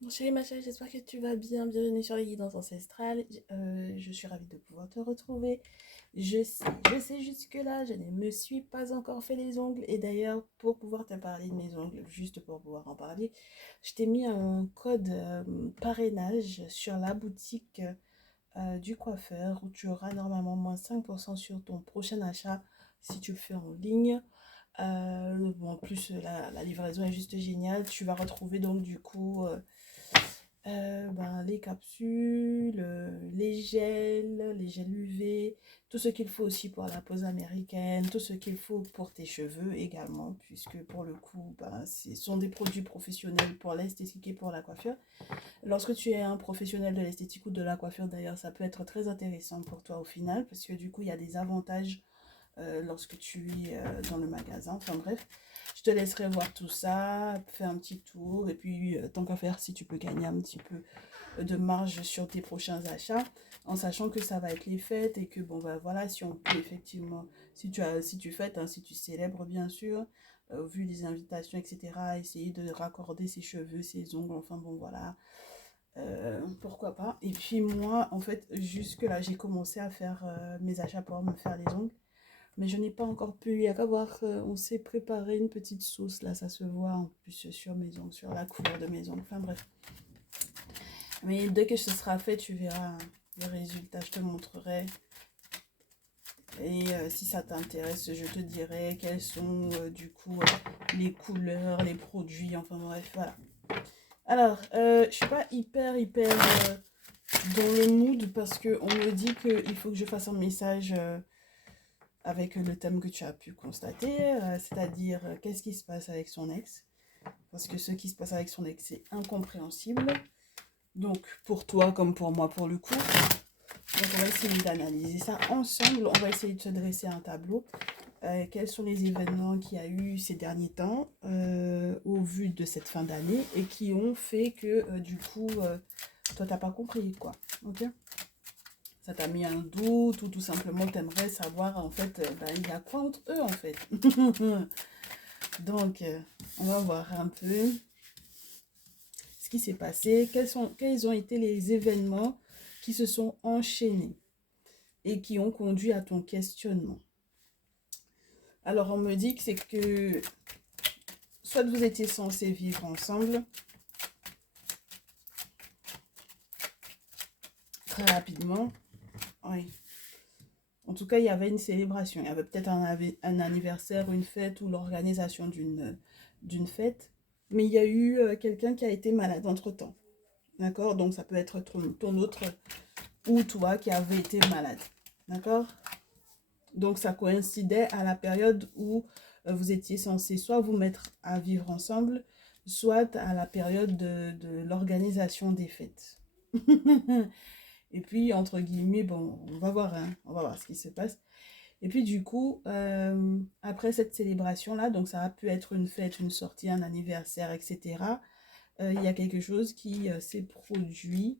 Mon chéri, ma chérie, j'espère que tu vas bien. Bienvenue sur les guidances ancestrales. Je suis ravie de pouvoir te retrouver. Je sais jusque-là, je ne me suis pas encore fait les ongles. Et d'ailleurs, pour pouvoir te parler de mes ongles, juste pour pouvoir en parler, je t'ai mis un code parrainage sur la boutique du coiffeur où tu auras normalement moins 5% sur ton prochain achat si tu le fais en ligne. Bon, en plus, la livraison est juste géniale. Tu vas retrouver donc du coup ben, les capsules, les gels UV, tout ce qu'il faut aussi pour la pose américaine, tout ce qu'il faut pour tes cheveux également, puisque pour le coup, ben, ce sont des produits professionnels pour l'esthétique et pour la coiffure. Lorsque tu es un professionnel de l'esthétique ou de la coiffure d'ailleurs, ça peut être très intéressant pour toi au final, parce que du coup, il y a des avantages lorsque tu es dans le magasin. Enfin bref, je te laisserai voir tout ça, faire un petit tour, et puis tant qu'à faire, si tu peux gagner un petit peu de marge sur tes prochains achats, en sachant que ça va être les fêtes et que bon bah voilà, si on peut effectivement, si tu fêtes, hein, si tu célèbres bien sûr, vu les invitations, etc., essayer de raccorder ses cheveux, ses ongles, enfin bon voilà, pourquoi pas. Et puis moi, en fait, jusque là, j'ai commencé à faire mes achats pour me faire les ongles. Mais je n'ai pas encore pu y avoir. On s'est préparé une petite sauce, là, ça se voit en plus sur mes ongles, sur la couleur de mes ongles. Enfin bref. Mais dès que ce sera fait, tu verras le résultat, je te montrerai. Et si ça t'intéresse, je te dirai quelles sont du coup les couleurs, les produits, enfin bref, voilà. Alors, je suis pas hyper dans le mood parce qu'on me dit qu'il faut que je fasse un message avec le thème que tu as pu constater, c'est-à-dire qu'est-ce qui se passe avec son ex. Parce que ce qui se passe avec son ex, c'est incompréhensible. Donc, pour toi comme pour moi, pour le coup. Donc, on va essayer d'analyser ça ensemble. On va essayer de se dresser un tableau. Quels sont les événements qu'il y a eu ces derniers temps au vu de cette fin d'année et qui ont fait que, du coup, toi, t'as pas compris, quoi. Ok? Ça t'a mis un doute ou tout simplement t'aimerais savoir, en fait, ben, il y a quoi entre eux, en fait. Donc, on va voir un peu ce qui s'est passé, quels ont été les événements qui se sont enchaînés et qui ont conduit à ton questionnement. Alors, on me dit que c'est que soit vous étiez censés vivre ensemble très rapidement. Oui. En tout cas, il y avait une célébration. Il y avait peut-être un anniversaire, une fête ou l'organisation d'une fête. Mais il y a eu quelqu'un qui a été malade entre-temps. D'accord? Donc, ça peut être ton autre ou toi qui avait été malade. D'accord? Donc, ça coïncidait à la période où vous étiez censés soit vous mettre à vivre ensemble, soit à la période de l'organisation des fêtes. Et puis, entre guillemets, bon, on va voir, hein, on va voir ce qui se passe. Et puis, du coup, après cette célébration-là, donc ça a pu être une fête, une sortie, un anniversaire, etc. Il y a quelque chose qui s'est produit,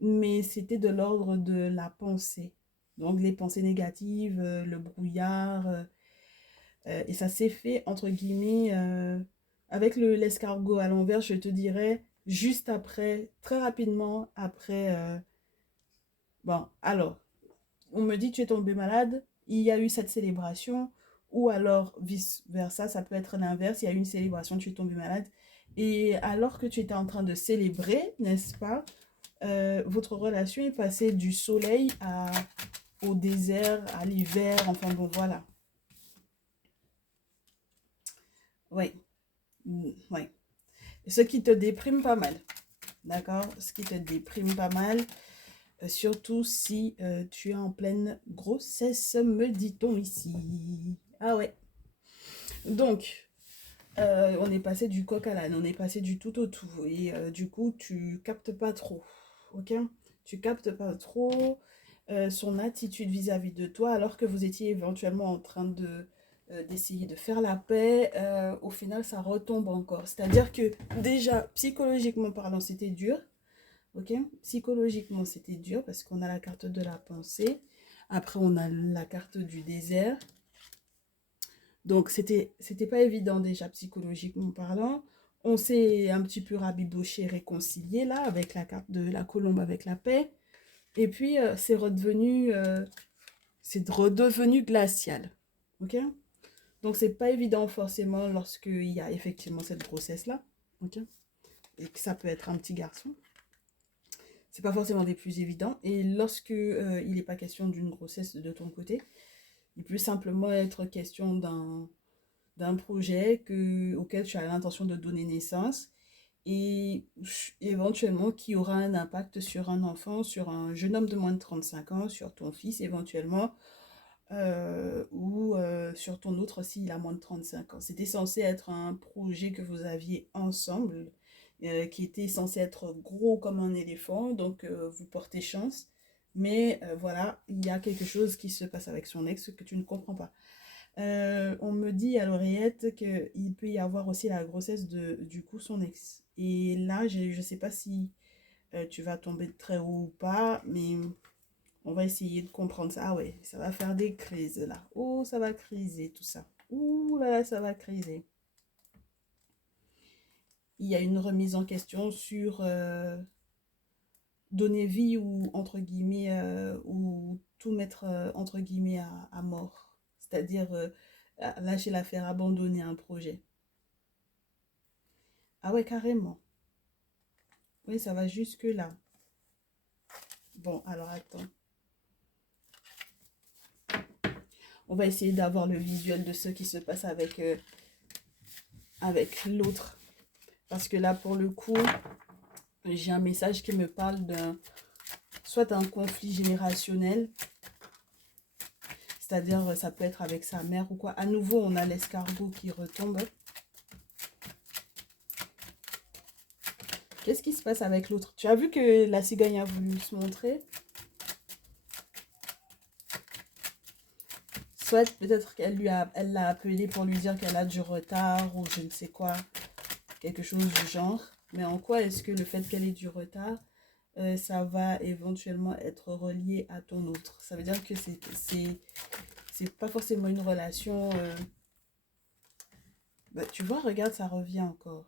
mais c'était de l'ordre de la pensée. Donc, les pensées négatives, le brouillard, et ça s'est fait, entre guillemets, avec l'escargot à l'envers, je te dirais, juste après, très rapidement après. Bon, alors, on me dit tu es tombé malade, il y a eu cette célébration, ou alors vice-versa, ça peut être l'inverse, il y a eu une célébration, tu es tombé malade, et alors que tu étais en train de célébrer, n'est-ce pas, votre relation est passée du soleil au désert, à l'hiver, enfin bon, voilà. Oui, oui. Ce qui te déprime pas mal, d'accord? Ce qui te déprime pas mal, surtout si tu es en pleine grossesse, me dit-on ici. Ah ouais. Donc, on est passé du coq à l'âne, on est passé du tout au tout. Et du coup, tu captes pas trop. Ok? Tu captes pas trop son attitude vis-à-vis de toi, alors que vous étiez éventuellement en train d'essayer de faire la paix. Au final, ça retombe encore. C'est-à-dire que déjà, psychologiquement parlant, c'était dur. Ok? Psychologiquement, c'était dur parce qu'on a la carte de la pensée. Après, on a la carte du désert. Donc, c'était pas évident déjà psychologiquement parlant. On s'est un petit peu rabiboché, réconcilié là, avec la carte de la colombe avec la paix. Et puis, c'est redevenu glacial. Ok? Donc, c'est pas évident forcément lorsqu'il y a effectivement cette grossesse-là. Ok? Et que ça peut être un petit garçon. C'est pas forcément des plus évidents. Et lorsque il n'est pas question d'une grossesse de ton côté, il peut simplement être question d'un projet auquel tu as l'intention de donner naissance et éventuellement qui aura un impact sur un enfant, sur un jeune homme de moins de 35 ans, sur ton fils éventuellement, ou sur ton autre s'il a moins de 35 ans. C'était censé être un projet que vous aviez ensemble, qui était censé être gros comme un éléphant, donc vous portez chance. Mais voilà, il y a quelque chose qui se passe avec son ex que tu ne comprends pas. On me dit à l'oreillette qu'il peut y avoir aussi la grossesse de, du coup, son ex. Et là, je ne sais pas si tu vas tomber de très haut ou pas, mais on va essayer de comprendre ça. Ah ouais, ça va faire des crises là. Oh, ça va criser tout ça. Ouh là là, ça va criser. Il y a une remise en question sur donner vie ou entre guillemets, ou tout mettre entre guillemets à mort. C'est-à-dire lâcher l'affaire, abandonner un projet. Ah ouais, carrément. Oui, ça va jusque là. Bon, alors attends. On va essayer d'avoir le visuel de ce qui se passe avec l'autre. Parce que là, pour le coup, j'ai un message qui me parle soit un conflit générationnel, c'est-à-dire ça peut être avec sa mère ou quoi. À nouveau, on a l'escargot qui retombe. Qu'est-ce qui se passe avec l'autre? Tu as vu que la cigogne a voulu se montrer? Soit peut-être elle l'a appelé pour lui dire qu'elle a du retard ou je ne sais quoi, quelque chose du genre. Mais en quoi est-ce que le fait qu'elle ait du retard, ça va éventuellement être relié à ton autre? Ça veut dire que c'est pas forcément une relation. Bah, tu vois, regarde, ça revient encore.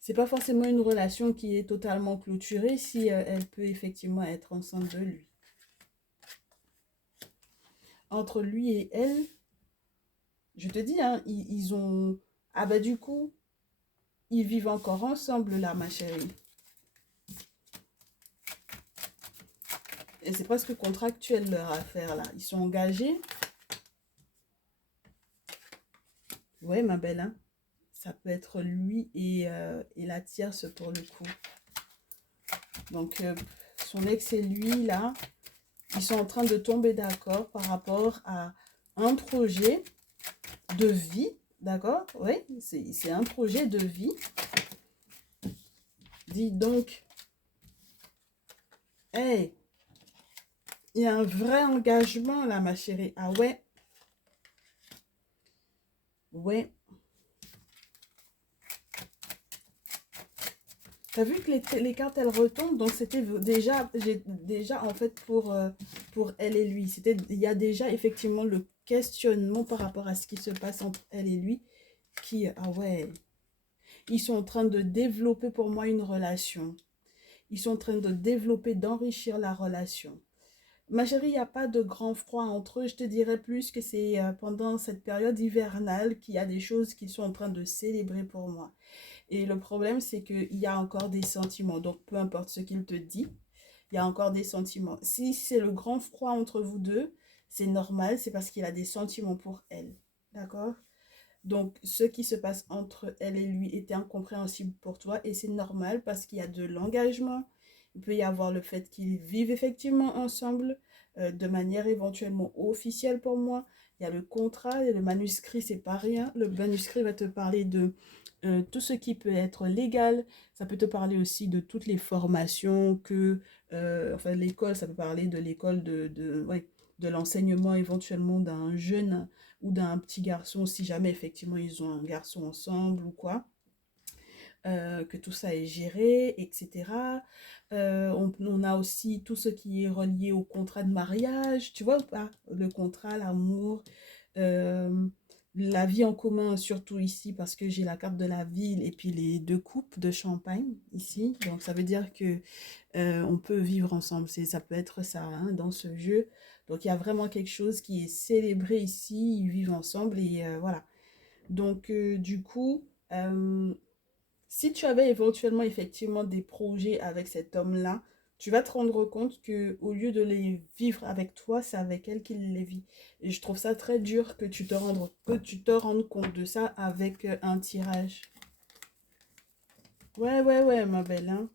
C'est pas forcément une relation qui est totalement clôturée si elle peut effectivement être enceinte de lui. Entre lui et elle, je te dis, hein, ils ont. Ah bah du coup, ils vivent encore ensemble là, ma chérie. Et c'est presque contractuel leur affaire là. Ils sont engagés. Ouais, ma belle, hein. Ça peut être lui et la tierce pour le coup. Donc, son ex et lui, là, ils sont en train de tomber d'accord par rapport à un projet de vie. D'accord? Oui, c'est un projet de vie. Dis donc, hey, il y a un vrai engagement là, ma chérie. Ah ouais, ouais. T'as vu que les cartes, elles retombent, donc c'était déjà en fait pour elle et lui. Il y a déjà effectivement le questionnement par rapport à ce qui se passe entre elle et lui, ah ouais, ils sont en train de développer pour moi une relation. Ils sont en train de développer, d'enrichir la relation. Ma chérie, il n'y a pas de grand froid entre eux. Je te dirais plus que c'est pendant cette période hivernale qu'il y a des choses qui sont en train de célébrer pour moi. Et le problème, c'est qu'il y a encore des sentiments. Donc, peu importe ce qu'il te dit, il y a encore des sentiments. Si c'est le grand froid entre vous deux, c'est normal, c'est parce qu'il a des sentiments pour elle. D'accord? Donc, ce qui se passe entre elle et lui était incompréhensible pour toi et c'est normal parce qu'il y a de l'engagement. Il peut y avoir le fait qu'ils vivent effectivement ensemble de manière éventuellement officielle pour moi. Il y a le contrat et le manuscrit, c'est pas rien. Le manuscrit va te parler de tout ce qui peut être légal. Ça peut te parler aussi de toutes les formations enfin, l'école, ça peut parler de l'école ouais, de l'enseignement éventuellement d'un jeune ou d'un petit garçon, si jamais effectivement ils ont un garçon ensemble ou quoi, que tout ça est géré, etc. On a aussi tout ce qui est relié au contrat de mariage, tu vois ou pas? Le contrat, l'amour, euh, la vie en commun, surtout ici, parce que j'ai la carte de la ville et puis les deux coupes de champagne ici. Donc, ça veut dire que on peut vivre ensemble. Ça peut être ça hein, dans ce jeu. Donc, il y a vraiment quelque chose qui est célébré ici. Ils vivent ensemble et voilà. Donc, du coup, si tu avais éventuellement effectivement des projets avec cet homme-là, tu vas te rendre compte que au lieu de les vivre avec toi, c'est avec elle qu'il les vit. Et je trouve ça très dur que tu te rendes compte de ça avec un tirage. Ouais, ouais, ouais, ma belle, hein.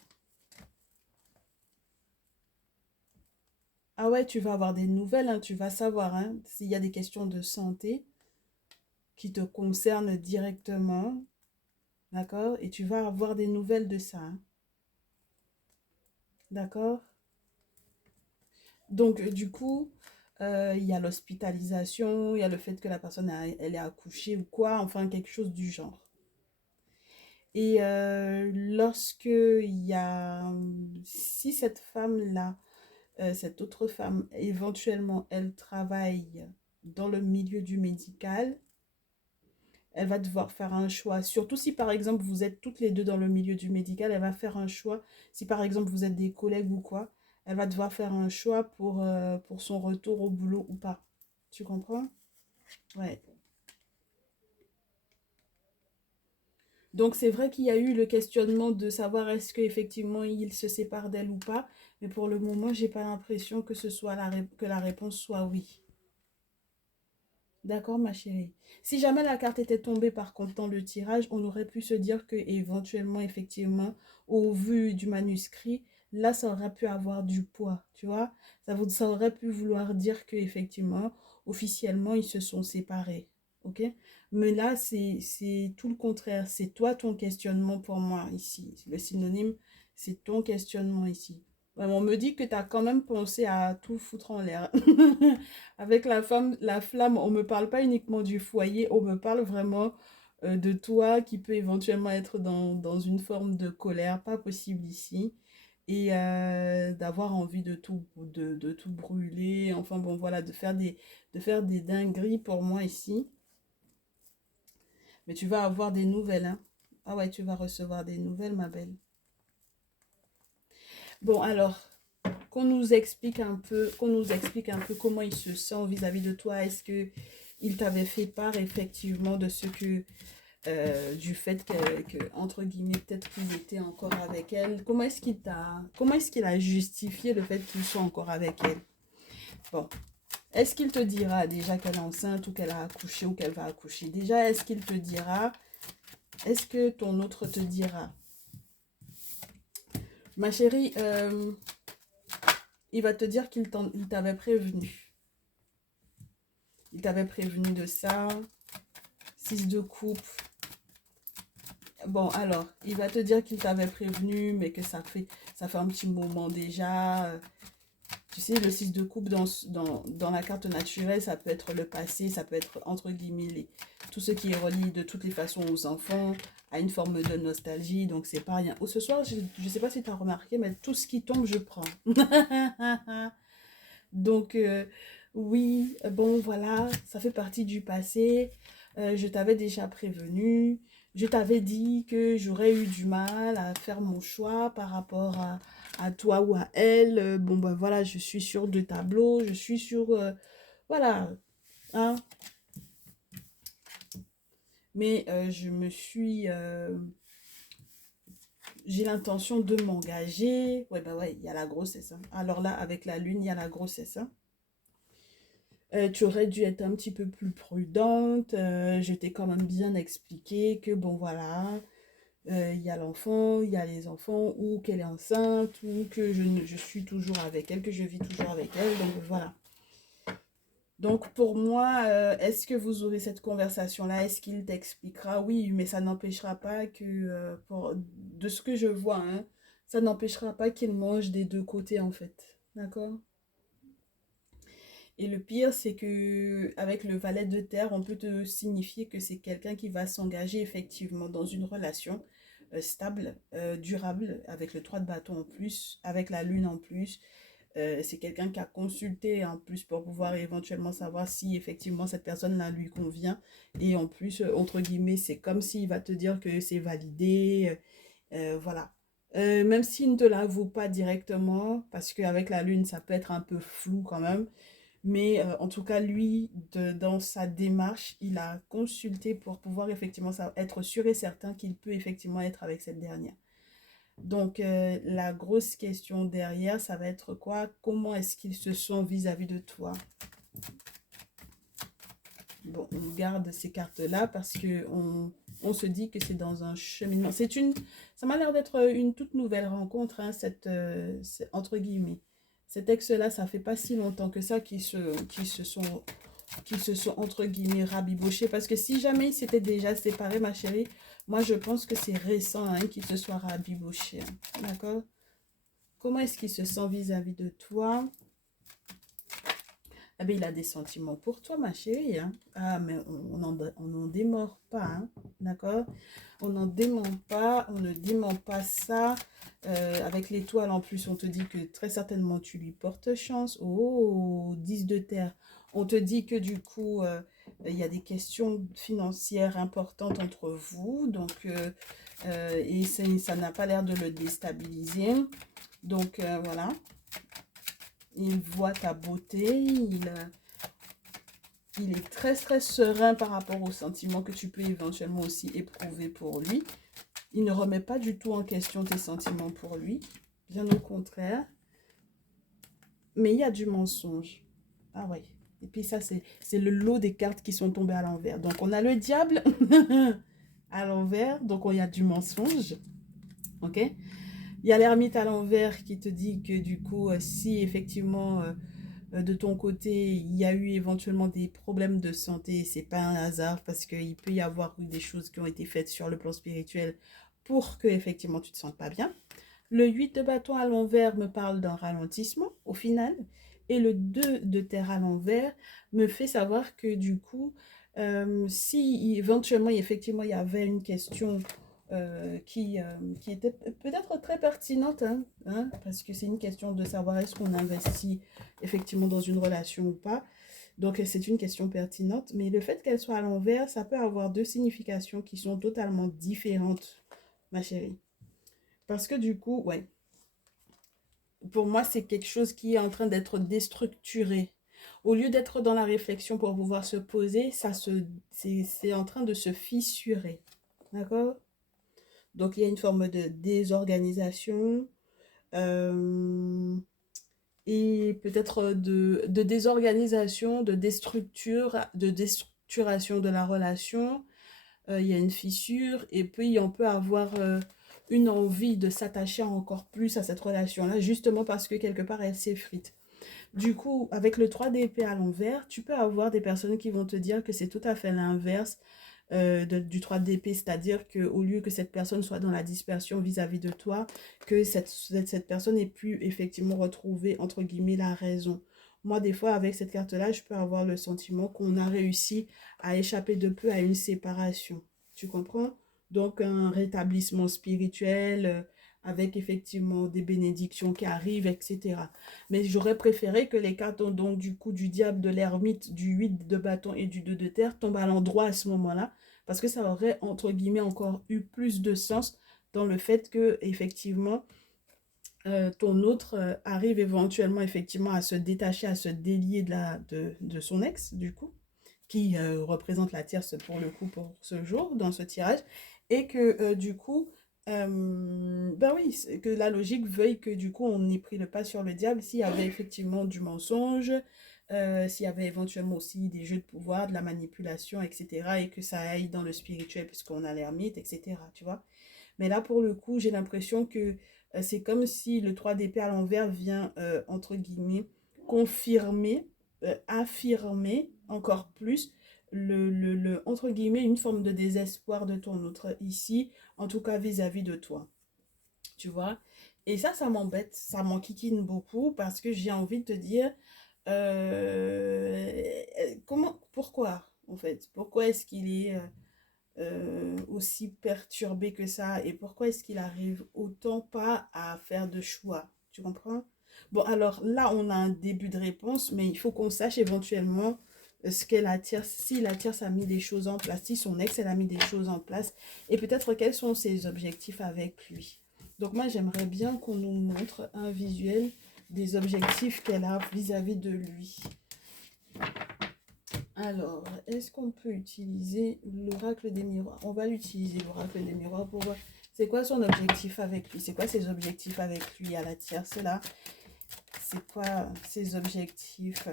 Ah ouais, tu vas avoir des nouvelles, hein, tu vas savoir, hein, s'il y a des questions de santé qui te concernent directement, d'accord? Et tu vas avoir des nouvelles de ça, hein, d'accord? Donc, du coup, il y a l'hospitalisation, il y a le fait que la personne, elle est accouchée ou quoi, enfin, quelque chose du genre. Et lorsque il y a, si cette femme-là, cette autre femme, éventuellement, elle travaille dans le milieu du médical, elle va devoir faire un choix. Surtout si, par exemple, vous êtes toutes les deux dans le milieu du médical, elle va faire un choix. Si, par exemple, vous êtes des collègues ou quoi, elle va devoir faire un choix pour son retour au boulot ou pas. Tu comprends? Ouais. Donc, c'est vrai qu'il y a eu le questionnement de savoir est-ce qu'effectivement il se sépare d'elle ou pas. Mais pour le moment, j'ai pas l'impression que ce soit que la réponse soit oui. D'accord, ma chérie. Si jamais la carte était tombée par contre dans le tirage, on aurait pu se dire que éventuellement, effectivement, au vu du manuscrit, là, ça aurait pu avoir du poids, tu vois. Ça aurait pu vouloir dire que effectivement, officiellement, ils se sont séparés, ok? Mais là, c'est tout le contraire. C'est toi ton questionnement pour moi ici. Le synonyme, c'est ton questionnement ici. Ouais, on me dit que tu as quand même pensé à tout foutre en l'air. Avec la femme, la flamme, on ne me parle pas uniquement du foyer, on me parle vraiment de toi qui peut éventuellement être dans une forme de colère, pas possible ici, et d'avoir envie de tout brûler, enfin bon voilà, de faire des dingueries pour moi ici. Mais tu vas avoir des nouvelles, hein. Ah ouais, tu vas recevoir des nouvelles, ma belle. Bon, alors, qu'on nous explique un peu comment il se sent vis-à-vis de toi. Est-ce que il t'avait fait part effectivement de ce que du fait entre guillemets peut-être qu'il était encore avec elle. Comment est-ce qu'il a justifié le fait qu'il soit encore avec elle? Bon, est-ce qu'il te dira déjà qu'elle est enceinte ou qu'elle a accouché ou qu'elle va accoucher? Déjà, est-ce qu'il te dira? Est-ce que ton autre te dira? Ma chérie, il va te dire il t'avait prévenu. Il t'avait prévenu de ça. 6 de coupe. Bon, alors, il va te dire qu'il t'avait prévenu, mais que ça fait un petit moment déjà. Tu sais, le 6 de coupe dans la carte naturelle, ça peut être le passé, ça peut être entre guillemets tout ce qui est relié de toutes les façons aux enfants, à une forme de nostalgie, donc c'est pas rien. Oh, ce soir, je ne sais pas si tu as remarqué, mais tout ce qui tombe, je prends. Donc, oui, bon, voilà, ça fait partie du passé. Je t'avais déjà prévenu. Je t'avais dit que j'aurais eu du mal à faire mon choix par rapport à toi ou à elle. Bon, ben voilà, je suis sur deux tableaux. Je suis sur... voilà, hein. Mais j'ai l'intention de m'engager. Ouais, bah ouais, il y a la grossesse, hein. Alors là, avec la lune, il y a la grossesse, hein. Tu aurais dû être un petit peu plus prudente. Je t'ai quand même bien expliqué que bon voilà, il y a l'enfant, il y a les enfants, ou qu'elle est enceinte, ou que je suis toujours avec elle, que je vis toujours avec elle. Donc voilà. Donc pour moi, est-ce que vous aurez cette conversation-là? Est-ce qu'il t'expliquera? Oui, mais ça n'empêchera pas que, de ce que je vois, hein, ça n'empêchera pas qu'il mange des deux côtés en fait. D'accord? Et le pire, c'est que avec le valet de terre, on peut te signifier que c'est quelqu'un qui va s'engager effectivement dans une relation stable, durable, avec le 3 de bâton en plus, avec la lune en plus. C'est quelqu'un qui a consulté en plus pour pouvoir éventuellement savoir si effectivement cette personne-là lui convient. Et en plus, entre guillemets, c'est comme s'il va te dire que c'est validé. Voilà. Même s'il ne te l'avoue pas directement, parce qu'avec la lune, ça peut être un peu flou quand même. Mais en tout cas, lui, dans sa démarche, il a consulté pour pouvoir effectivement être sûr et certain qu'il peut effectivement être avec cette dernière. Donc, la grosse question derrière, ça va être quoi? Comment est-ce qu'ils se sentent vis-à-vis de toi? Bon, on garde ces cartes-là parce que on se dit que c'est dans un cheminement. Ça m'a l'air d'être une toute nouvelle rencontre, hein, entre guillemets. Cet ex-là, ça fait pas si longtemps que ça qu'ils se sont entre guillemets rabibochés. Parce que si jamais ils s'étaient déjà séparés, ma chérie, moi je pense que c'est récent, hein, qu'ils se soient rabibochés. Hein. D'accord? Comment est-ce qu'il se sent vis-à-vis de toi? Ah ben, il a des sentiments pour toi, ma chérie. Hein. Ah, mais on n'en démord pas. Hein. D'accord? On n'en dément pas. On ne dément pas ça. Avec l'étoile, en plus, on te dit que très certainement, tu lui portes chance. Oh, 10 de terre. On te dit que du coup, il y a des questions financières importantes entre vous. Donc, et ça n'a pas l'air de le déstabiliser. Donc, voilà. Il voit ta beauté, il est très très serein par rapport aux sentiments que tu peux éventuellement aussi éprouver pour lui. Il ne remet pas du tout en question tes sentiments pour lui, bien au contraire. Mais il y a du mensonge. Ah ouais. Et puis ça, c'est le lot des cartes qui sont tombées à l'envers. Donc on a le diable à l'envers, donc il y a du mensonge. Ok? Il y a l'ermite à l'envers qui te dit que du coup, si effectivement de ton côté, il y a eu éventuellement des problèmes de santé, c'est pas un hasard parce qu'il peut y avoir eu des choses qui ont été faites sur le plan spirituel pour que effectivement tu te sentes pas bien. Le 8 de bâton à l'envers me parle d'un ralentissement au final et le 2 de terre à l'envers me fait savoir que du coup, si éventuellement effectivement il y avait une question qui était peut-être très pertinente, hein, parce que c'est une question de savoir est-ce qu'on investit effectivement dans une relation ou pas. Donc c'est une question pertinente, mais le fait qu'elle soit à l'envers, ça peut avoir deux significations qui sont totalement différentes, ma chérie. Parce que du coup, ouais, pour moi, c'est quelque chose qui est en train d'être déstructuré. Au lieu d'être dans la réflexion pour pouvoir se poser, c'est en train de se fissurer. D'accord? Donc, il y a une forme de désorganisation et peut-être de désorganisation, de déstructuration de la relation. Il y a une fissure et puis on peut avoir une envie de s'attacher encore plus à cette relation-là, justement parce que quelque part, elle s'effrite. Du coup, avec le 3 d'épée à l'envers, tu peux avoir des personnes qui vont te dire que c'est tout à fait l'inverse du 3 d'épée, c'est-à-dire qu'au lieu que cette personne soit dans la dispersion vis-à-vis de toi, que cette personne ait pu effectivement retrouver, entre guillemets, la raison. Moi, des fois, avec cette carte-là, je peux avoir le sentiment qu'on a réussi à échapper de peu à une séparation. Tu comprends? Donc, un rétablissement spirituel, avec effectivement des bénédictions qui arrivent, etc. Mais j'aurais préféré que les cartes, donc du coup, du diable, de l'ermite, du 8 de bâton et du 2 de terre tombent à l'endroit à ce moment-là, parce que ça aurait, entre guillemets, encore eu plus de sens dans le fait que, effectivement, ton autre arrive éventuellement, effectivement, à se détacher, à se délier de son ex, du coup, qui représente la tierce pour le coup pour ce jour, dans ce tirage, et que du coup, ben oui, que la logique veuille que du coup on ait pris le pas sur le diable s'il y avait effectivement du mensonge, s'il y avait éventuellement aussi des jeux de pouvoir, de la manipulation, etc., et que ça aille dans le spirituel puisqu'on a l'ermite, etc., tu vois. Mais là, pour le coup, j'ai l'impression que c'est comme si le 3 d'épée à l'envers vient, entre guillemets, confirmer, affirmer encore plus entre guillemets, une forme de désespoir de ton autre ici, en tout cas vis-à-vis de toi. Tu vois? Et ça m'embête, ça m'enquiquine beaucoup parce que j'ai envie de te dire, pourquoi, en fait? Pourquoi est-ce qu'il est aussi perturbé que ça et pourquoi est-ce qu'il arrive autant pas à faire de choix, tu comprends? Bon, alors là, on a un début de réponse, mais il faut qu'on sache éventuellement ce qu'elle attire, si la tierce a mis des choses en place, si son ex, elle a mis des choses en place, et peut-être quels sont ses objectifs avec lui. Donc moi, j'aimerais bien qu'on nous montre un visuel des objectifs qu'elle a vis-à-vis de lui. Alors, est-ce qu'on peut utiliser l'oracle des miroirs? On va l'utiliser, l'oracle des miroirs, pour voir c'est quoi son objectif avec lui. C'est quoi ses objectifs avec lui à la tierce là? C'est quoi ses objectifs?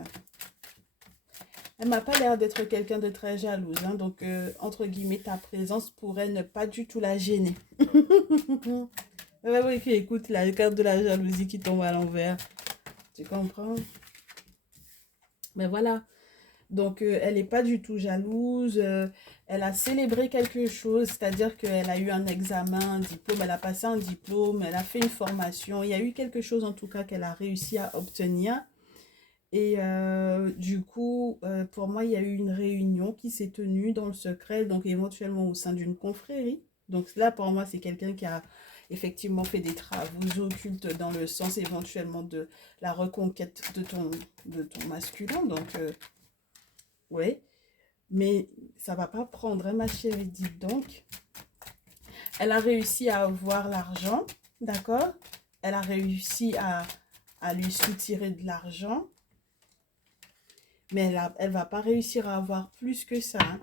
Elle m'a pas l'air d'être quelqu'un de très jalouse, hein, donc entre guillemets, ta présence pourrait ne pas du tout la gêner. Ouais, oui, qui écoute la carte de la jalousie qui tombe à l'envers. Tu comprends? Mais voilà. Donc, elle n'est pas du tout jalouse. Elle a célébré quelque chose, c'est-à-dire qu'elle a eu un examen, un diplôme, elle a passé un diplôme, elle a fait une formation. Il y a eu quelque chose en tout cas qu'elle a réussi à obtenir. Et du coup, pour moi, il y a eu une réunion qui s'est tenue dans le secret, donc éventuellement au sein d'une confrérie. Donc là, pour moi, c'est quelqu'un qui a effectivement fait des travaux occultes dans le sens éventuellement de la reconquête de ton masculin. Donc, oui, mais ça va pas prendre, hein, ma chérie, dites donc. Elle a réussi à avoir l'argent, d'accord? Elle a réussi à lui soutirer de l'argent. Mais elle va pas réussir à avoir plus que ça, hein.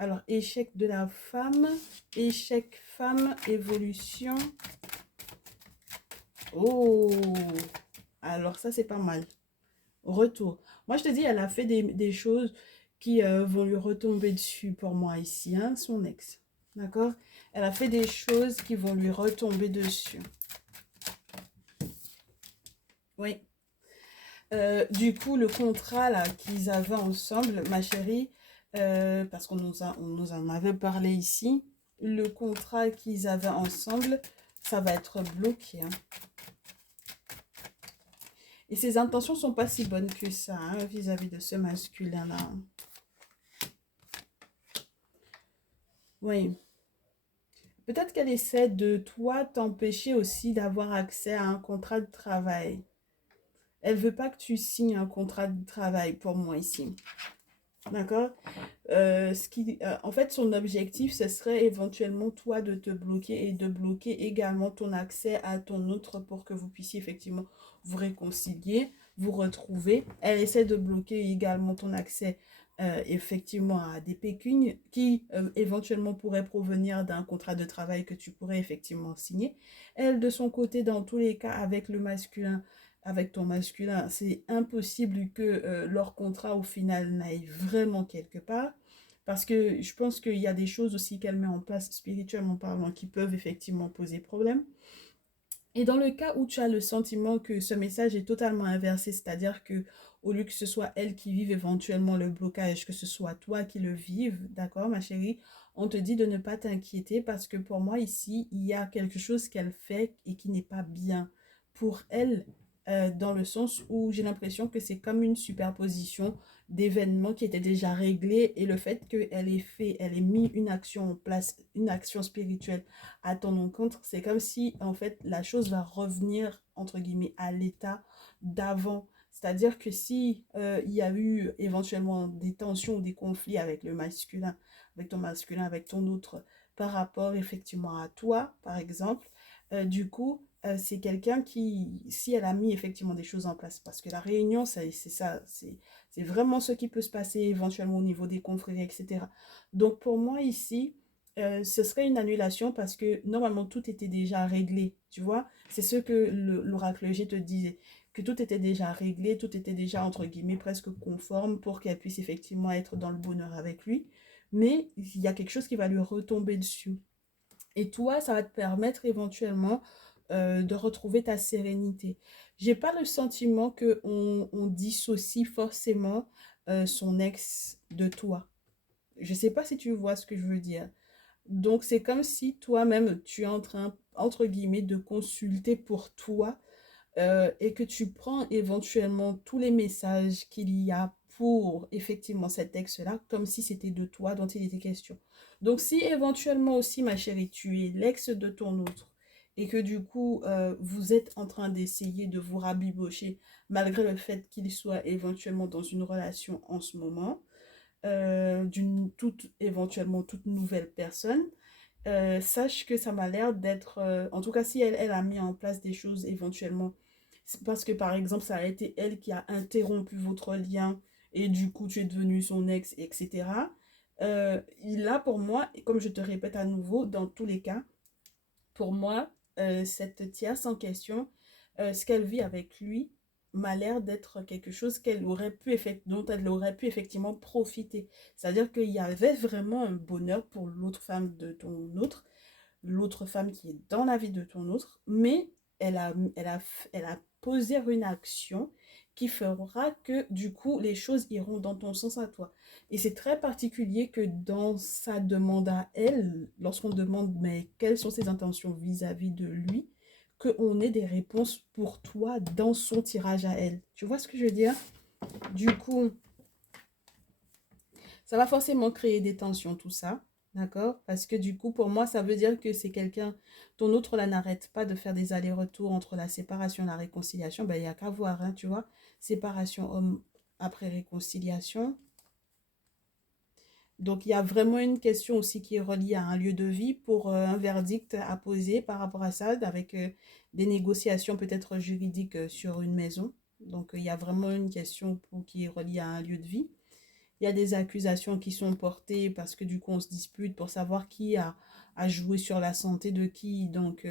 Alors, échec de la femme, échec femme, évolution. Oh, alors ça, c'est pas mal. Retour. Moi, je te dis, elle a fait des choses qui vont lui retomber dessus pour moi ici, hein, son ex. D'accord? Elle a fait des choses qui vont lui retomber dessus. Oui. Du coup, le contrat là qu'ils avaient ensemble, ma chérie, parce on nous en avait parlé ici, le contrat qu'ils avaient ensemble, ça va être bloqué, hein. Et ses intentions sont pas si bonnes que ça, hein, vis-à-vis de ce masculin-là. Oui. Peut-être qu'elle essaie de toi t'empêcher aussi d'avoir accès à un contrat de travail. Elle veut pas que tu signes un contrat de travail pour moi ici. D'accord? En fait, son objectif, ce serait éventuellement toi de te bloquer et de bloquer également ton accès à ton autre pour que vous puissiez effectivement vous réconcilier, vous retrouver. Elle essaie de bloquer également ton accès effectivement à des pécunes qui éventuellement pourraient provenir d'un contrat de travail que tu pourrais effectivement signer. Elle, de son côté, dans tous les cas, avec le masculin, avec ton masculin, c'est impossible que leur contrat au final n'aille vraiment quelque part. Parce que je pense qu'il y a des choses aussi qu'elle met en place spirituellement parlant qui peuvent effectivement poser problème. Et dans le cas où tu as le sentiment que ce message est totalement inversé, c'est-à-dire que au lieu que ce soit elle qui vive éventuellement le blocage, que ce soit toi qui le vive, d'accord, ma chérie, on te dit de ne pas t'inquiéter parce que pour moi ici, il y a quelque chose qu'elle fait et qui n'est pas bien pour elle, dans le sens où j'ai l'impression que c'est comme une superposition d'événements qui étaient déjà réglés et le fait elle ait mis une action en place, une action spirituelle à ton encontre, c'est comme si en fait la chose va revenir entre guillemets à l'état d'avant. C'est-à-dire que si il y a eu éventuellement des tensions ou des conflits avec le masculin, avec ton masculin, avec ton autre, par rapport effectivement à toi, par exemple, du coup, c'est quelqu'un qui, si elle a mis effectivement des choses en place, parce que la réunion, c'est ça, c'est vraiment ce qui peut se passer éventuellement au niveau des conflits, etc. Donc pour moi ici, ce serait une annulation parce que normalement tout était déjà réglé, tu vois. C'est ce que l'oracle G te disait, que tout était déjà réglé, tout était déjà entre guillemets presque conforme pour qu'elle puisse effectivement être dans le bonheur avec lui. Mais il y a quelque chose qui va lui retomber dessus. Et toi, ça va te permettre éventuellement de retrouver ta sérénité. J'ai pas le sentiment que on dissocie forcément son ex de toi. Je sais pas si tu vois ce que je veux dire. Donc, c'est comme si toi-même, tu es en train, entre guillemets, de consulter pour toi et que tu prends éventuellement tous les messages qu'il y a pour effectivement cet ex-là, comme si c'était de toi dont il était question. Donc, si éventuellement aussi, ma chérie, tu es l'ex de ton autre et que du coup, vous êtes en train d'essayer de vous rabibocher malgré le fait qu'il soit éventuellement dans une relation en ce moment, éventuellement toute nouvelle personne, sache que ça m'a l'air d'être, en tout cas si elle a mis en place des choses éventuellement, c'est parce que par exemple ça a été elle qui a interrompu votre lien et du coup tu es devenu son ex, etc. Il a pour moi, et comme je te répète à nouveau, dans tous les cas, pour moi, cette tierce en question, ce qu'elle vit avec lui m'a l'air d'être quelque chose dont elle aurait pu effectivement profiter. C'est-à-dire qu'il y avait vraiment un bonheur pour l'autre femme de ton autre, l'autre femme qui est dans la vie de ton autre, mais elle a posé une action qui fera que du coup les choses iront dans ton sens à toi. Et c'est très particulier que dans sa demande à elle, lorsqu'on demande mais quelles sont ses intentions vis-à-vis de lui, qu'on ait des réponses pour toi dans son tirage à elle. Tu vois ce que je veux dire? Du coup, ça va forcément créer des tensions, tout ça. D'accord? Parce que du coup, pour moi, ça veut dire que c'est quelqu'un, ton autre là n'arrête pas de faire des allers-retours entre la séparation et la réconciliation. Ben, il n'y a qu'à voir, hein, tu vois. Séparation homme après réconciliation. Donc, il y a vraiment une question aussi qui est reliée à un lieu de vie pour un verdict à poser par rapport à ça, avec des négociations peut-être juridiques sur une maison. Donc, il y a vraiment une question qui est reliée à un lieu de vie. Il y a des accusations qui sont portées parce que du coup, on se dispute pour savoir qui a joué sur la santé de qui. Donc,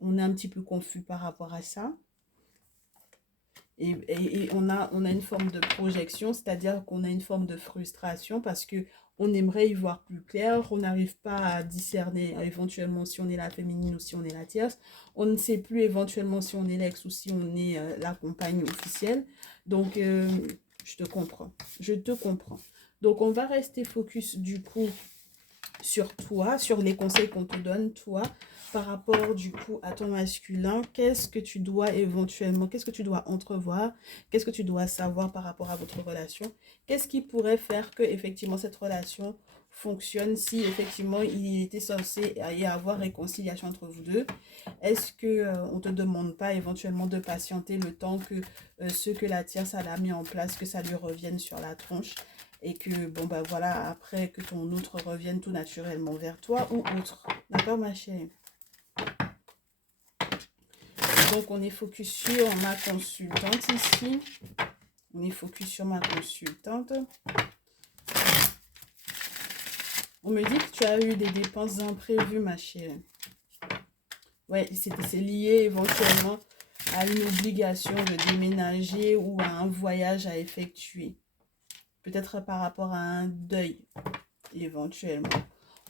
on est un petit peu confus par rapport à ça. Et on a une forme de projection, c'est-à-dire qu'on a une forme de frustration parce que on aimerait y voir plus clair, on n'arrive pas à discerner éventuellement si on est la féminine ou si on est la tierce, on ne sait plus éventuellement si on est l'ex ou si on est la compagne officielle. Donc, je te comprends, je te comprends. Donc, on va rester focus du coup sur toi, sur les conseils qu'on te donne, toi, par rapport du coup à ton masculin. Qu'est-ce que tu dois éventuellement, qu'est-ce que tu dois entrevoir, qu'est-ce que tu dois savoir par rapport à votre relation, qu'est-ce qui pourrait faire que effectivement cette relation fonctionne si effectivement il était censé y avoir réconciliation entre vous deux. Est-ce que on te demande pas éventuellement de patienter le temps que ce que la tierce elle a mis en place, que ça lui revienne sur la tronche et que, bon, bah voilà, après que ton autre revienne tout naturellement vers toi ou autre. D'accord, ma chérie? Donc, on est focus sur ma consultante ici. On est focus sur ma consultante. On me dit que tu as eu des dépenses imprévues, ma chérie. Ouais, c'est lié éventuellement à une obligation de déménager ou à un voyage à effectuer. Peut-être par rapport à un deuil, éventuellement.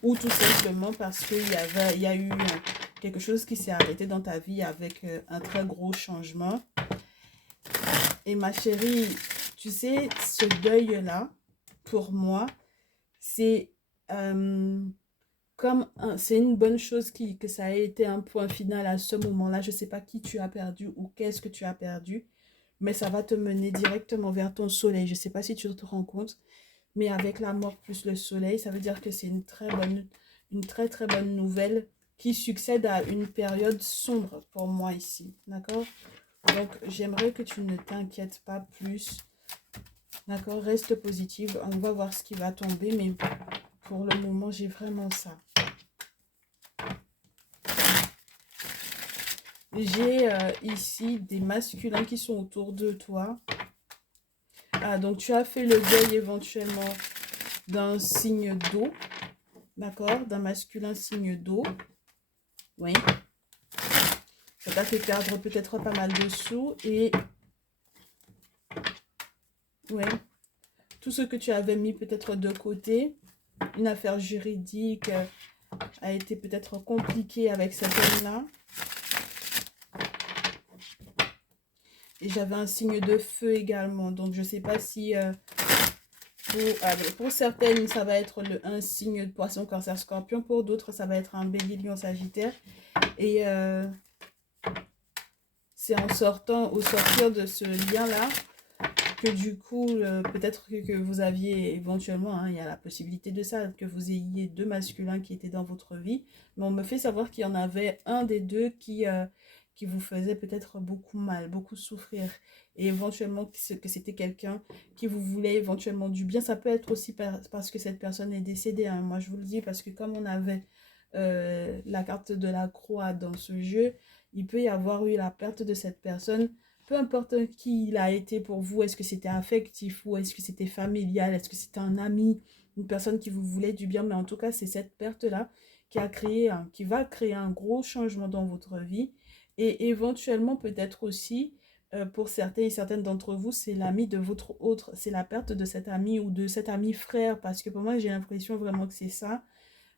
Ou tout simplement parce il y a eu quelque chose qui s'est arrêté dans ta vie avec un très gros changement. Et ma chérie, tu sais, ce deuil-là, pour moi, c'est c'est une bonne chose que ça ait été un point final à ce moment-là. Je ne sais pas qui tu as perdu ou qu'est-ce que tu as perdu, mais ça va te mener directement vers ton soleil. Je ne sais pas si tu te rends compte, mais avec la mort plus le soleil, ça veut dire que c'est une très très bonne nouvelle qui succède à une période sombre pour moi ici, d'accord? Donc j'aimerais que tu ne t'inquiètes pas plus, d'accord? Reste positive, on va voir ce qui va tomber, mais pour le moment j'ai vraiment ça. J'ai ici des masculins qui sont autour de toi. Ah, donc tu as fait le deuil éventuellement d'un signe d'eau, d'accord? D'un masculin signe d'eau. Oui. Ça t'a fait perdre peut-être pas mal de sous et... Oui. Tout ce que tu avais mis peut-être de côté, une affaire juridique a été peut-être compliquée avec cet homme-là. Et j'avais un signe de feu également. Donc, je ne sais pas si... pour certaines, ça va être un signe de poisson, cancer, scorpion. Pour d'autres, ça va être un bélier, lion, sagittaire. Et c'est au sortir de ce lien-là que du coup, peut-être que vous aviez éventuellement, hein, il y a la possibilité de ça, que vous ayez deux masculins qui étaient dans votre vie, mais on me fait savoir qu'il y en avait un des deux qui vous faisait peut-être beaucoup mal, beaucoup souffrir, et éventuellement que c'était quelqu'un qui vous voulait éventuellement du bien. Ça peut être aussi parce que cette personne est décédée, hein. Moi je vous le dis parce que comme on avait la carte de la croix dans ce jeu, il peut y avoir eu la perte de cette personne. Peu importe qui il a été pour vous, est-ce que c'était affectif ou est-ce que c'était familial, est-ce que c'était un ami, une personne qui vous voulait du bien, mais en tout cas, c'est cette perte-là qui va créer un gros changement dans votre vie. Et éventuellement, peut-être aussi, pour certains et certaines d'entre vous, c'est l'ami de votre autre, c'est la perte de cet ami ou de cet ami frère, parce que pour moi, j'ai l'impression vraiment que c'est ça,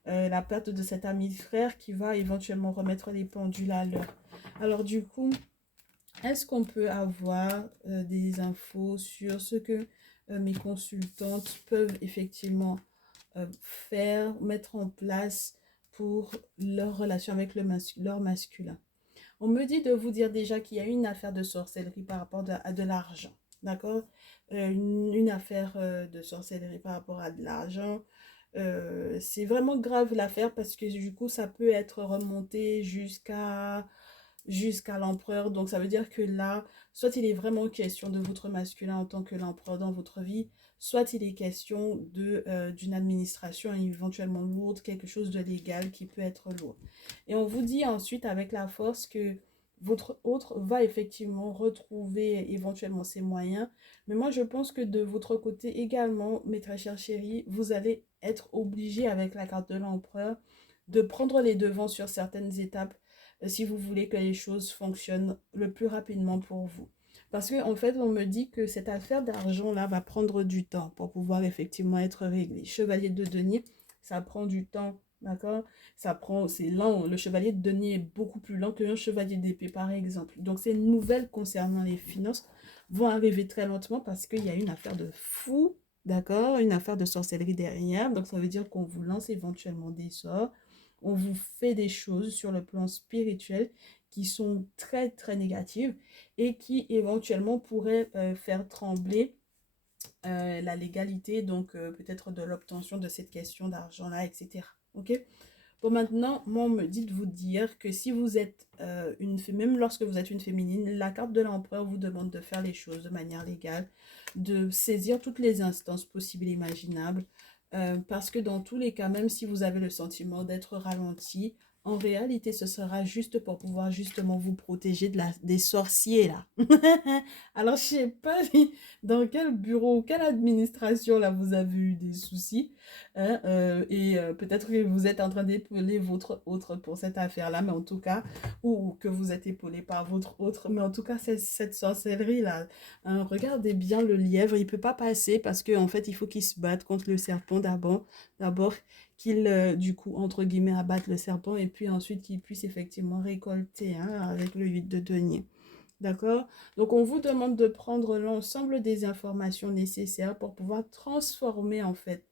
la perte de cet ami frère qui va éventuellement remettre les pendules à l'heure. Alors du coup, est-ce qu'on peut avoir des infos sur ce que mes consultantes peuvent effectivement faire, mettre en place pour leur relation avec leur masculin? On me dit de vous dire déjà qu'il y a une affaire de sorcellerie par rapport à de l'argent, d'accord? Une affaire de sorcellerie par rapport à de l'argent. C'est vraiment grave l'affaire parce que du coup, ça peut être remonté jusqu'à l'empereur. Donc ça veut dire que là, soit il est vraiment question de votre masculin en tant que l'empereur dans votre vie, soit il est question d'une administration éventuellement lourde, quelque chose de légal qui peut être lourd. Et on vous dit ensuite avec la force que votre autre va effectivement retrouver éventuellement ses moyens. Mais moi, je pense que de votre côté également, mes très chers chéris, vous allez être obligé avec la carte de l'empereur de prendre les devants sur certaines étapes si vous voulez que les choses fonctionnent le plus rapidement pour vous. Parce qu'en fait, on me dit que cette affaire d'argent-là va prendre du temps pour pouvoir effectivement être réglée. Chevalier de denier, ça prend du temps, d'accord? C'est lent. Le chevalier de denier est beaucoup plus lent qu'un chevalier d'épée, par exemple. Donc, ces nouvelles concernant les finances vont arriver très lentement parce qu'il y a une affaire de fou, d'accord? Une affaire de sorcellerie derrière. Donc, ça veut dire qu'on vous lance éventuellement des sorts, on vous fait des choses sur le plan spirituel qui sont très très négatives et qui éventuellement pourraient faire trembler la légalité, donc peut-être de l'obtention de cette question d'argent-là, etc. Ok? Bon, maintenant, moi, on me dit de vous dire que si vous êtes même lorsque vous êtes une féminine, la carte de l'empereur vous demande de faire les choses de manière légale, de saisir toutes les instances possibles et imaginables, parce que dans tous les cas, même si vous avez le sentiment d'être ralenti, en réalité, ce sera juste pour pouvoir justement vous protéger des sorciers, là. Alors, je sais pas dans quel bureau, quelle administration, là, vous avez eu des soucis. Hein, et peut-être que vous êtes en train d'épauler votre autre pour cette affaire-là, mais en tout cas, ou que vous êtes épaulé par votre autre, mais en tout cas, cette sorcellerie-là, hein, regardez bien le lièvre, il peut pas passer parce qu'en fait, il faut qu'il se batte contre le serpent d'abord qu'il, du coup, entre guillemets, abatte le serpent et puis ensuite qu'il puisse effectivement récolter, hein, avec le 8 de denier. D'accord? Donc, on vous demande de prendre l'ensemble des informations nécessaires pour pouvoir transformer, en fait,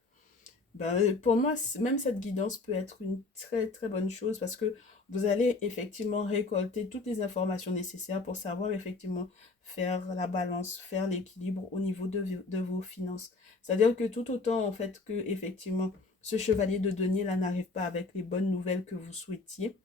pour moi, même cette guidance peut être une très très bonne chose parce que vous allez effectivement récolter toutes les informations nécessaires pour savoir effectivement faire la balance, faire l'équilibre au niveau de vos finances. C'est-à-dire que tout autant en fait que effectivement ce chevalier de denier là n'arrive pas avec les bonnes nouvelles que vous souhaitiez,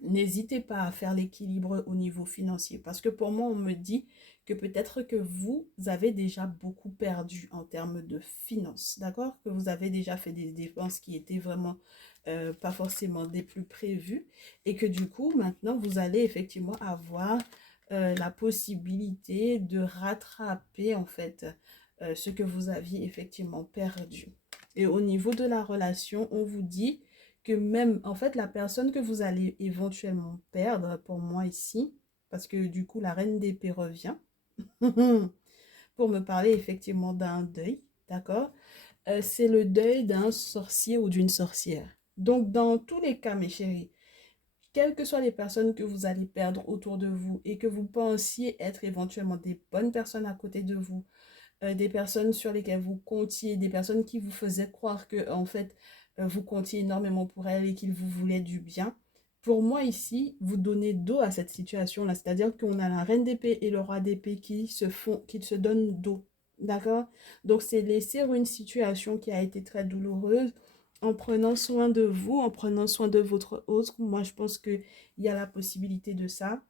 n'hésitez pas à faire l'équilibre au niveau financier. Parce que pour moi, on me dit que peut-être que vous avez déjà beaucoup perdu en termes de finances. D'accord? Que vous avez déjà fait des dépenses qui étaient vraiment pas forcément des plus prévues. Et que du coup, maintenant, vous allez effectivement avoir la possibilité de rattraper en fait ce que vous aviez effectivement perdu. Et au niveau de la relation, on vous dit que même, en fait, la personne que vous allez éventuellement perdre, pour moi ici, parce que du coup, la reine d'épée revient, pour me parler effectivement d'un deuil, d'accord? C'est le deuil d'un sorcier ou d'une sorcière. Donc, dans tous les cas, mes chéris, quelles que soient les personnes que vous allez perdre autour de vous et que vous pensiez être éventuellement des bonnes personnes à côté de vous, des personnes sur lesquelles vous comptiez, des personnes qui vous faisaient croire que en fait vous comptiez énormément pour elles et qu'ils vous voulaient du bien. Pour moi ici, vous donnez dos à cette situation-là, c'est-à-dire qu'on a la reine d'épée et le roi d'épée qui se donnent dos. D'accord? Donc, c'est laisser une situation qui a été très douloureuse en prenant soin de vous, en prenant soin de votre autre. Moi, je pense qu'il y a la possibilité de ça.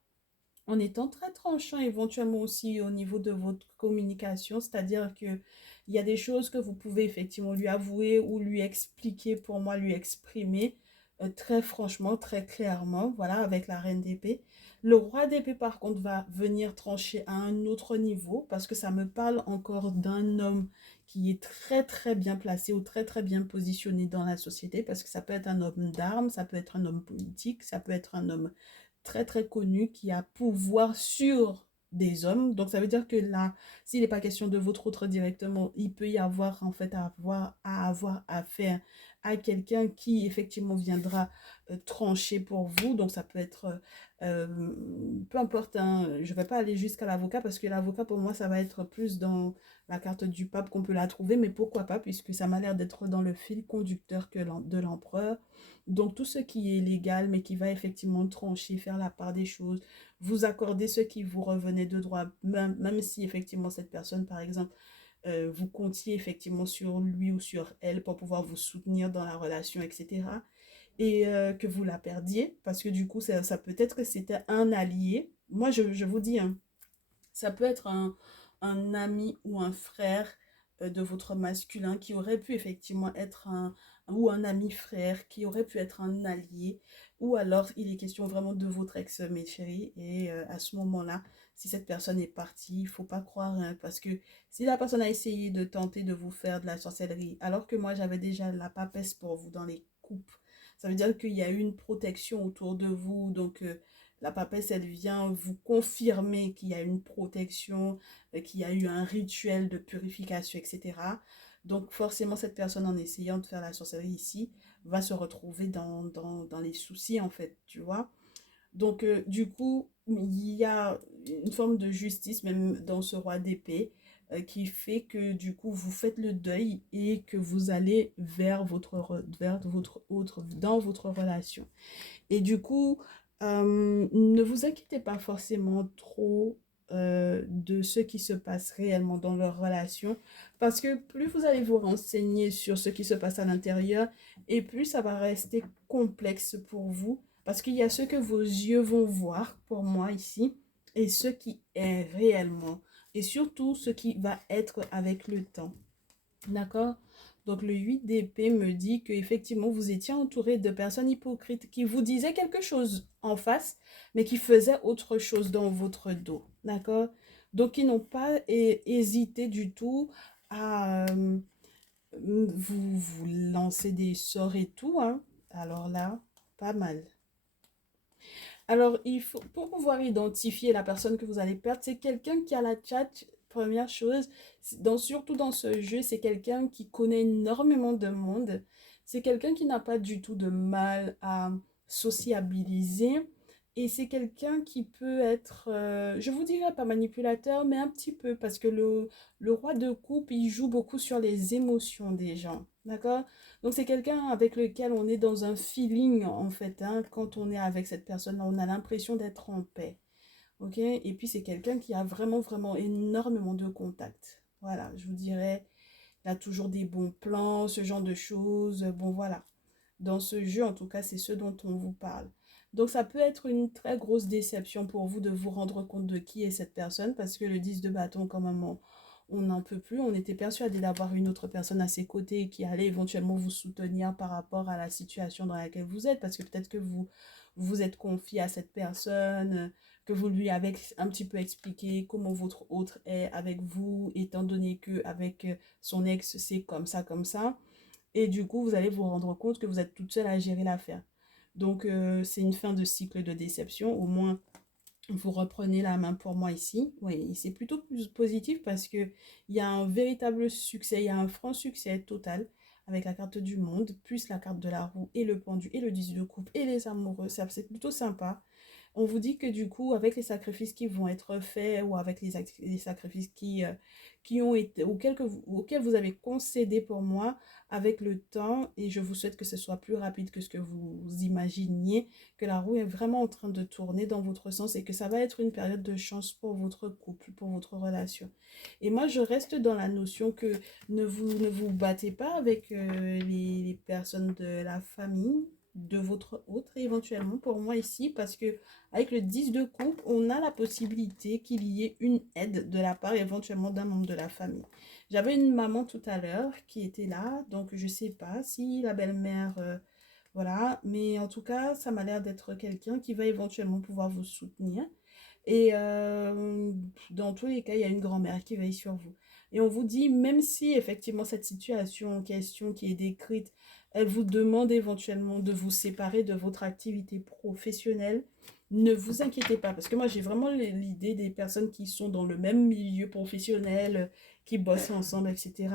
En étant très tranchant éventuellement aussi au niveau de votre communication, c'est-à-dire que il y a des choses que vous pouvez effectivement lui avouer ou lui expliquer, pour moi, lui exprimer très franchement, très clairement, voilà, avec la reine d'épée. Le roi d'épée, par contre, va venir trancher à un autre niveau parce que ça me parle encore d'un homme qui est très très bien placé ou très très bien positionné dans la société parce que ça peut être un homme d'armes, ça peut être un homme politique, ça peut être un homme très très connu qui a pouvoir sur des hommes. Donc ça veut dire que là, s'il n'est pas question de votre autre directement, il peut y avoir en fait avoir affaire à quelqu'un qui effectivement viendra trancher pour vous. Donc ça peut être, peu importe, hein, je ne vais pas aller jusqu'à l'avocat parce que l'avocat pour moi ça va être plus dans la carte du pape qu'on peut la trouver, mais pourquoi pas puisque ça m'a l'air d'être dans le fil conducteur de l'empereur. Donc tout ce qui est légal, mais qui va effectivement trancher, faire la part des choses, vous accorder ce qui vous revenait de droit, même si effectivement cette personne, par exemple, vous comptiez effectivement sur lui ou sur elle pour pouvoir vous soutenir dans la relation, etc. Et que vous la perdiez, parce que du coup, ça peut être que c'était un allié. Moi, je vous dis, hein, ça peut être un ami ou un frère de votre masculin qui aurait pu effectivement être ou un ami frère qui aurait pu être un allié, ou alors il est question vraiment de votre ex, mes chéris, et à ce moment-là, si cette personne est partie, il ne faut pas croire, hein, parce que si la personne a essayé de tenter de vous faire de la sorcellerie, alors que moi j'avais déjà la papesse pour vous dans les coupes, ça veut dire qu'il y a eu une protection autour de vous, donc la papesse, elle vient vous confirmer qu'il y a une protection, qu'il y a eu un rituel de purification, etc. Donc forcément, cette personne, en essayant de faire la sorcellerie ici, va se retrouver dans les soucis, en fait, tu vois. Donc, du coup, il y a une forme de justice, même dans ce roi d'épée, qui fait que, du coup, vous faites le deuil et que vous allez vers votre autre, dans votre relation. Et du coup, ne vous inquiétez pas forcément trop de ce qui se passe réellement dans leur relation, parce que plus vous allez vous renseigner sur ce qui se passe à l'intérieur, et plus ça va rester complexe pour vous, parce qu'il y a ce que vos yeux vont voir, pour moi ici, et ce qui est réellement, et surtout ce qui va être avec le temps. D'accord? Donc le 8 d'épée me dit que effectivement vous étiez entouré de personnes hypocrites qui vous disaient quelque chose en face, mais qui faisaient autre chose dans votre dos. D'accord? Donc ils n'ont pas hésité du tout à vous lancer des sorts et tout, hein. Alors là, pas mal. Alors, il faut, pour pouvoir identifier la personne que vous allez perdre, c'est quelqu'un qui a la chat. Première chose, surtout dans ce jeu, c'est quelqu'un qui connaît énormément de monde. C'est quelqu'un qui n'a pas du tout de mal à sociabiliser. Et c'est quelqu'un qui peut être, je vous dirais pas manipulateur, mais un petit peu, parce que le roi de coupe, il joue beaucoup sur les émotions des gens. D'accord? Donc c'est quelqu'un avec lequel on est dans un feeling en fait, hein. Quand on est avec cette personne-là, on a l'impression d'être en paix. Ok? Et puis c'est quelqu'un qui a vraiment, vraiment énormément de contacts. Voilà, je vous dirais, il a toujours des bons plans, ce genre de choses. Bon, voilà. Dans ce jeu, en tout cas, c'est ce dont on vous parle. Donc ça peut être une très grosse déception pour vous de vous rendre compte de qui est cette personne, parce que le 10 de bâton, quand même, on n'en peut plus. On était persuadé d'avoir une autre personne à ses côtés qui allait éventuellement vous soutenir par rapport à la situation dans laquelle vous êtes, parce que peut-être que vous vous êtes confié à cette personne, que vous lui avez un petit peu expliqué comment votre autre est avec vous, étant donné que avec son ex, c'est comme ça, comme ça. Et du coup, vous allez vous rendre compte que vous êtes toute seule à gérer l'affaire. Donc, c'est une fin de cycle de déception. Au moins, vous reprenez la main pour moi ici. Oui, c'est plutôt plus positif parce qu'il y a un véritable succès, il y a un franc succès total avec la carte du monde, plus la carte de la roue et le pendu et le 10 de coupe et les amoureux. Ça, c'est plutôt sympa. On vous dit que du coup, avec les sacrifices qui vont être faits ou avec les sacrifices qui ont été, auxquels vous avez concédé pour moi avec le temps, et je vous souhaite que ce soit plus rapide que ce que vous imaginiez, que la roue est vraiment en train de tourner dans votre sens et que ça va être une période de chance pour votre couple, pour votre relation. Et moi, je reste dans la notion que ne vous battez pas avec les personnes de la famille de votre autre éventuellement pour moi ici parce que avec le 10 de coupe on a la possibilité qu'il y ait une aide de la part éventuellement d'un membre de la famille. J'avais une maman tout à l'heure qui était là, donc je sais pas si la belle-mère voilà, mais en tout cas ça m'a l'air d'être quelqu'un qui va éventuellement pouvoir vous soutenir. Et dans tous les cas, il y a une grand-mère qui veille sur vous. Et on vous dit, même si effectivement cette situation en question qui est décrite, elle vous demande éventuellement de vous séparer de votre activité professionnelle, ne vous inquiétez pas. Parce que moi, j'ai vraiment l'idée des personnes qui sont dans le même milieu professionnel, qui bossent ensemble, etc.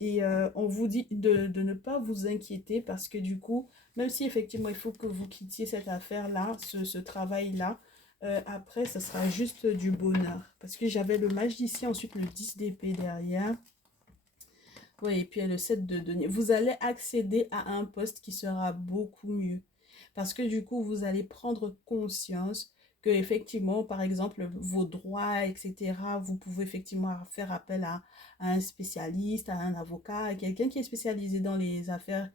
Et on vous dit de ne pas vous inquiéter parce que du coup, même si effectivement il faut que vous quittiez cette affaire-là, ce travail-là, après, ça sera juste du bonheur. Parce que j'avais le magicien, ensuite le 10 d'épée derrière. Oui, et puis il y a le 7 de denier. Vous allez accéder à un poste qui sera beaucoup mieux. Parce que du coup, vous allez prendre conscience que effectivement, par exemple, vos droits, etc., vous pouvez effectivement faire appel à un spécialiste, à un avocat, à quelqu'un qui est spécialisé dans les affaires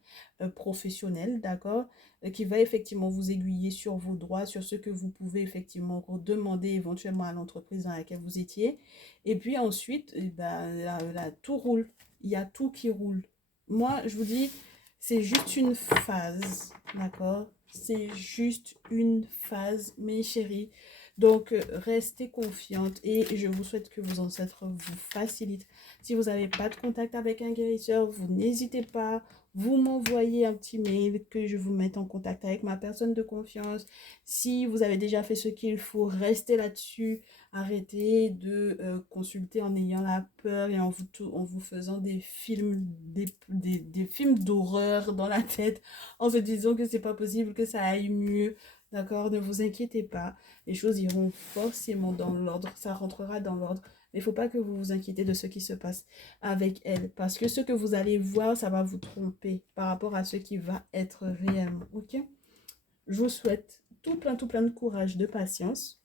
professionnelles, d'accord, qui va effectivement vous aiguiller sur vos droits, sur ce que vous pouvez effectivement demander éventuellement à l'entreprise dans laquelle vous étiez. Et puis ensuite, eh ben, tout roule. Il y a tout qui roule. Moi, je vous dis, c'est juste une phase, d'accord? C'est juste une phase, mes chéris. Donc, restez confiante et je vous souhaite que vos ancêtres vous facilitent. Si vous n'avez pas de contact avec un guérisseur, vous n'hésitez pas. Vous m'envoyez un petit mail que je vous mette en contact avec ma personne de confiance. Si vous avez déjà fait ce qu'il faut, restez là-dessus. Arrêtez de consulter en ayant la peur et en vous faisant des films, des films d'horreur dans la tête, en se disant que c'est pas possible, que ça aille mieux. D'accord? Ne vous inquiétez pas. Les choses iront forcément dans l'ordre. Ça rentrera dans l'ordre. Mais il ne faut pas que vous vous inquiétez de ce qui se passe avec elle. Parce que ce que vous allez voir, ça va vous tromper par rapport à ce qui va être réellement. Ok? Je vous souhaite tout plein de courage, de patience.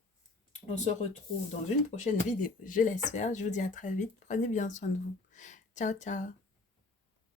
On se retrouve dans une prochaine vidéo, je l'espère. Je vous dis à très vite. Prenez bien soin de vous. Ciao, ciao.